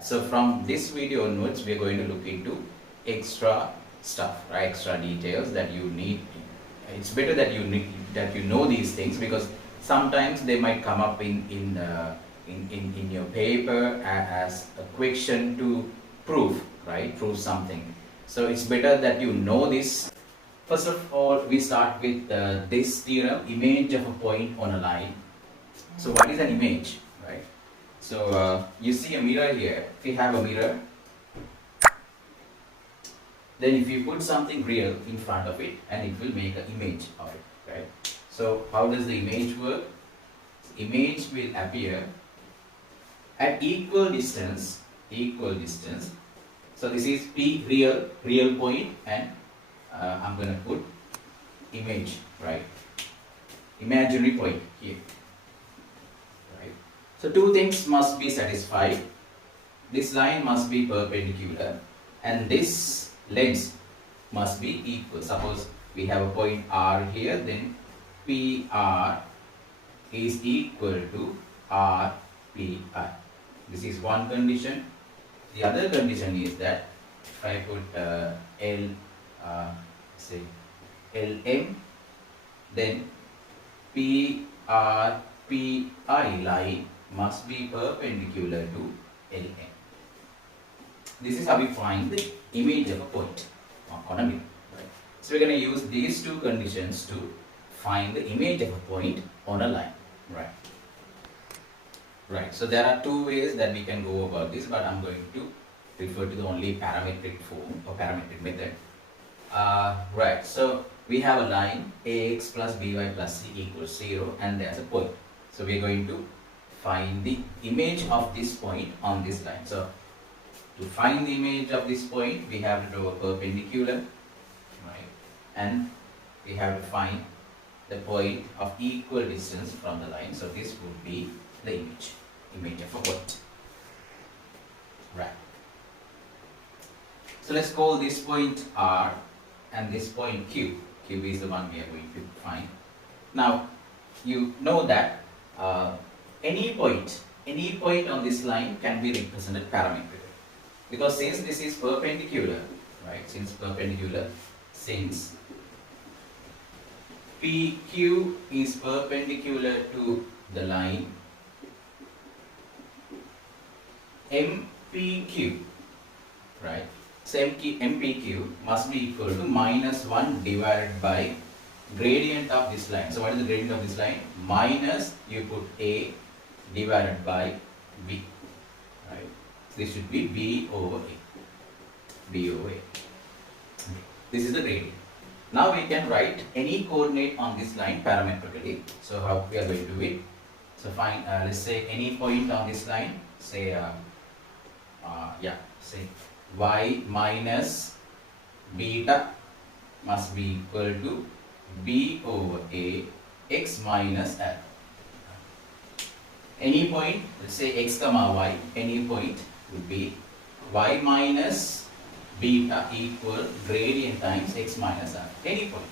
So from this video onwards, we are going to look into extra stuff, right? Extra details that you need. It's better that you know these things, because sometimes they might come up in your paper as a question to prove, right? Prove something. So it's better that you know this. First of all, we start with this theorem: image of a point on a line. So what is an image, right? So you see a mirror here. If you have a mirror, then if you put something real in front of it, and it will make an image of it, right? So how does the image work? Image will appear at equal distance. So this is P, real point, and I'm going to put image, right? Imaginary point here. So two things must be satisfied. This line must be perpendicular and this length must be equal. Suppose we have a point R here, then PR is equal to RPI. This is one condition. The other condition is that if I put say LM, then PRPI line must be perpendicular to LM. This is how we find the image of a point on a mirror. Right? So we're going to use these two conditions to find the image of a point on a line. Right. Right. So there are two ways that we can go about this, but I'm going to refer to the only parametric form or parametric method. Right. So we have a line ax plus by plus c equals 0, and there's a point. So we're going to find the image of this point on this line. So to find the image of this point, we have to draw a perpendicular, right? And we have to find the point of equal distance from the line. So this would be the image of a point, right? So let's call this point R and this point Q. Q is the one we are going to find. Now you know that any point on this line can be represented parametrically, because since this is perpendicular, right? Since PQ is perpendicular to the line, MPQ, right? So MPQ must be equal to -1 divided by gradient of this line. So what is the gradient of this line? Minus, you put A divided by B, right? This should be B over A. Okay. This is the gradient. Now we can write any coordinate on this line parametrically. So how we are going to do it? So find, let's say any point on this line, say say y minus beta must be equal to B over A x minus alpha. Any point, let's say x comma y, any point would be y minus beta equal gradient times x minus alpha. Any point.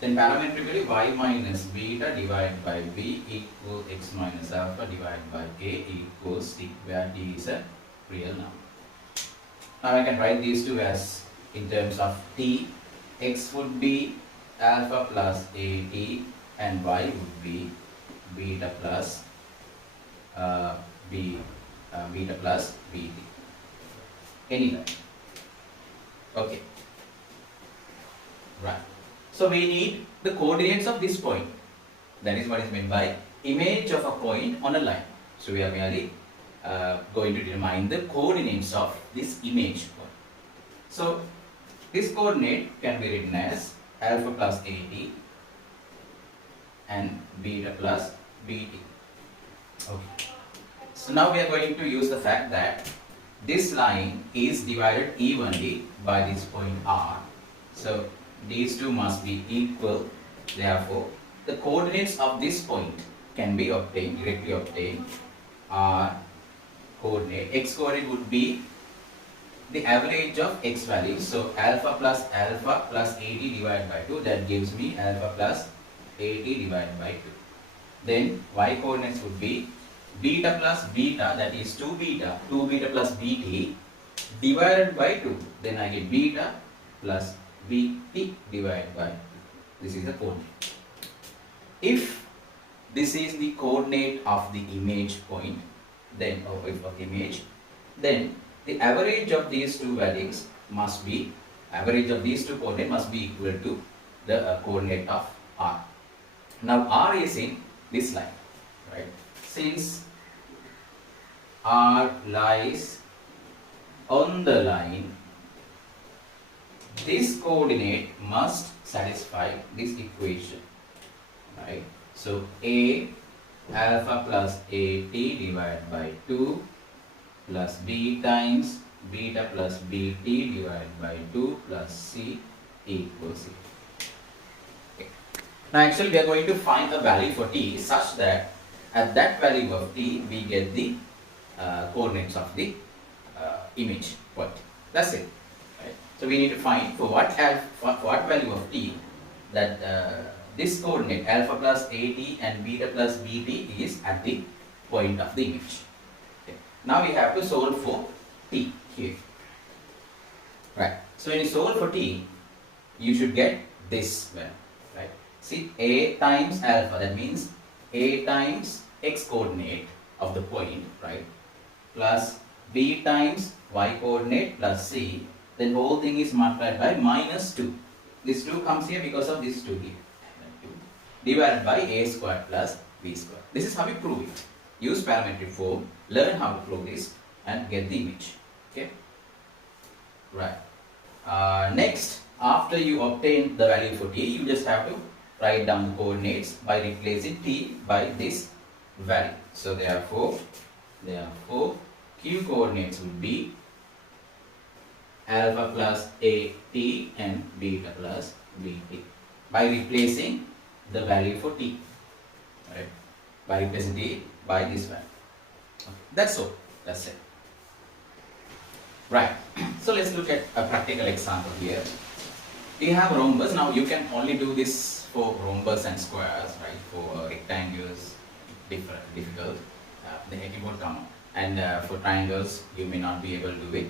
Then parametrically y minus beta divided by b equals x minus alpha divided by a equals t, where t is a real number. Now I can write these two as in terms of t. X would be alpha plus at and y would be beta plus beta plus bt. Any line. Okay. Right. So we need the coordinates of this point. That is what is meant by image of a point on a line. So we are merely going to determine the coordinates of this image point. So this coordinate can be written as alpha plus at and beta plus bt. Okay. So now we are going to use the fact that this line is divided evenly by this point R. So these two must be equal. Therefore, the coordinates of this point can be obtained, directly obtained. R coordinate, x coordinate would be the average of x values. So alpha plus at divided by 2, that gives me alpha plus at divided by 2. Then y coordinates would be beta plus beta, that is 2 beta plus bt divided by 2. Then I get beta plus bt divided by 2. This is the coordinate. If this is the coordinate of the image point, then of the image, then the average of these two values must be, average of these two coordinates must be equal to the coordinate of r. Now r is in this line, right? Since r lies on the line, this coordinate must satisfy this equation, right? So a alpha plus at divided by 2 plus b times beta plus bt divided by 2 plus c equals c. Okay. Now actually we are going to find a value for t such that at that value of t we get the coordinates of the image point. That's it. Right? So we need to find for what value of t that this coordinate alpha plus at and beta plus bt is at the point of the image. Okay. Now we have to solve for t here. Right. So when you solve for t, you should get this value. Right. See, a times alpha, that means a times x coordinate of the point, right, plus b times y coordinate plus c, then whole thing is multiplied by minus 2. This 2 comes here because of this 2 here. Divided by a square plus b square. This is how we prove it. Use parametric form, learn how to prove this and get the image. Okay. Right. Next, after you obtain the value for t, you just have to write down the coordinates by replacing t by this value. So therefore q coordinates will be alpha plus at and beta plus bt by replacing the value for t, right? By replacing t by this value. Okay. That's all. That's it. Right. So let's look at a practical example here. We have rhombus. Now you can only do this for rhombus and squares, right? For rectangles, difficult. It won't come. And for triangles, you may not be able to do it.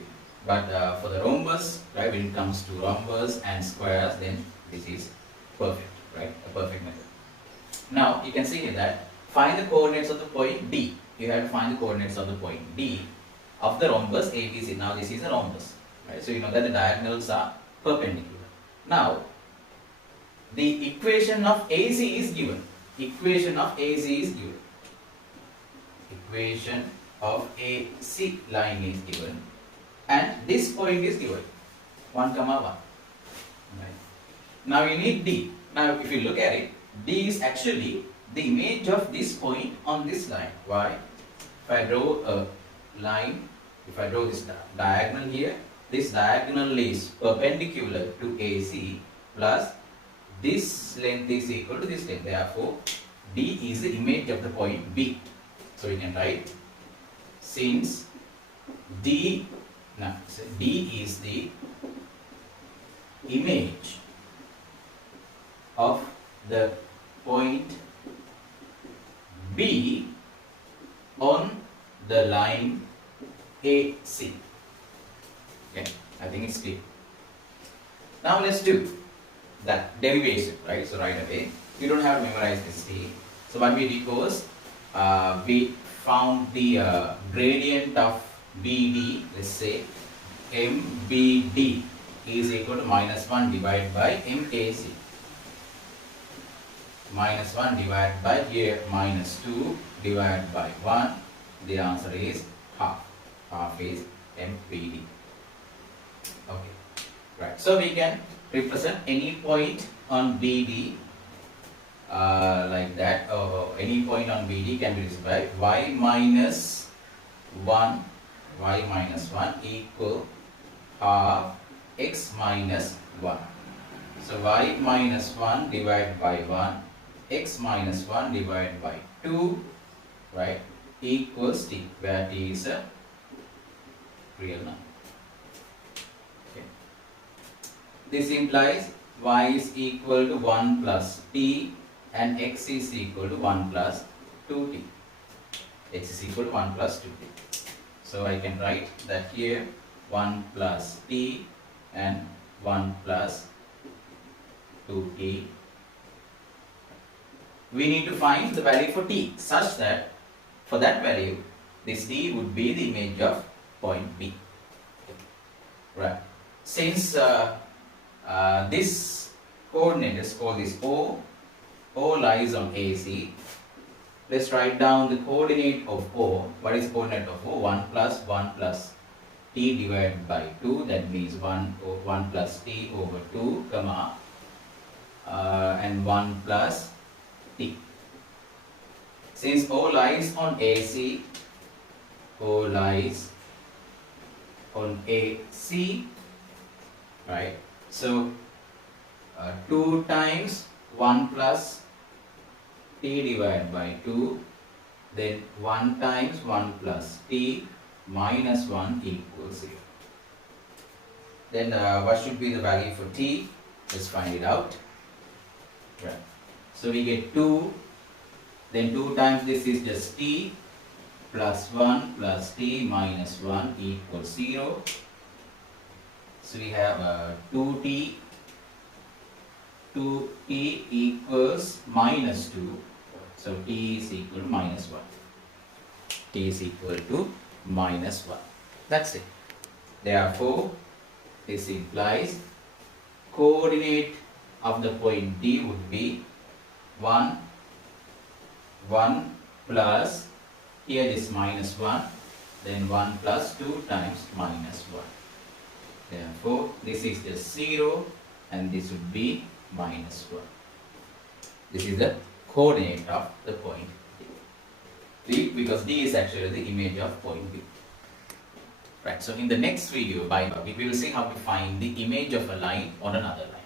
But for the rhombus, right? When it comes to rhombus and squares, then this is perfect, right? A perfect method. Now you can see here that find the coordinates of the point D. You have to find the coordinates of the point D of the rhombus ABC. Now this is a rhombus, right? So you know that the diagonals are perpendicular. Now the equation of AC is given. Equation of AC is given. Equation of AC line is given, and this point is given 1, 1. Right. Now you need D. Now if you look at it, D is actually the image of this point on this line. Why? If I draw a line, if I draw this diagonal here, this diagonal is perpendicular to AC plus this length is equal to this length. Therefore, D is the image of the point B. So we can write, since D is the image of the point B on the line AC. Okay, I think it's clear. Now let's do that derivation, right? So right away, you don't have to memorize this T. So what we did was, we found the gradient of BD, let's say MBD is equal to -1 divided by MAC. -1 divided by here -2 divided by 1. The answer is half. Half is MBD. Okay, right. So we can represent any point on BD like that, or any point on BD can be represented by y minus 1 equal half x minus 1. So y minus 1 divided by 1, x minus 1 divided by 2, right, equals t, where t is a real number. Okay. This implies y is equal to 1 plus t and x is equal to 1 plus 2t. x is equal to 1 plus 2. So I can write that here 1 plus t and 1 plus 2t. We need to find the value for t such that for that value this t would be the image of point B. Right. Since this coordinate is called this O lies on AC. Let's write down the coordinate of O. What is coordinate of O? 1 plus t divided by 2. That means 1 plus t over 2, comma, and 1 plus t. Since O lies on AC, O lies on AC, right? So 2 times 1 plus t divided by 2, then 1 times 1 plus t minus 1 equals 0. Then what should be the value for t? Let's find it out. Right. So we get 2, then 2 times this is just t, plus 1 plus t minus 1 equals 0. So we have 2t equals minus 2. So t is equal to minus 1. T is equal to minus 1. That's it. Therefore, this implies coordinate of the point D would be 1 plus, here is minus 1, then 1 plus 2 times minus 1. Therefore, this is just 0 and this would be minus 1. This is the coordinate of the point D, because D is actually the image of point B. Right, so in the next video, we will see how to find the image of a line on another line.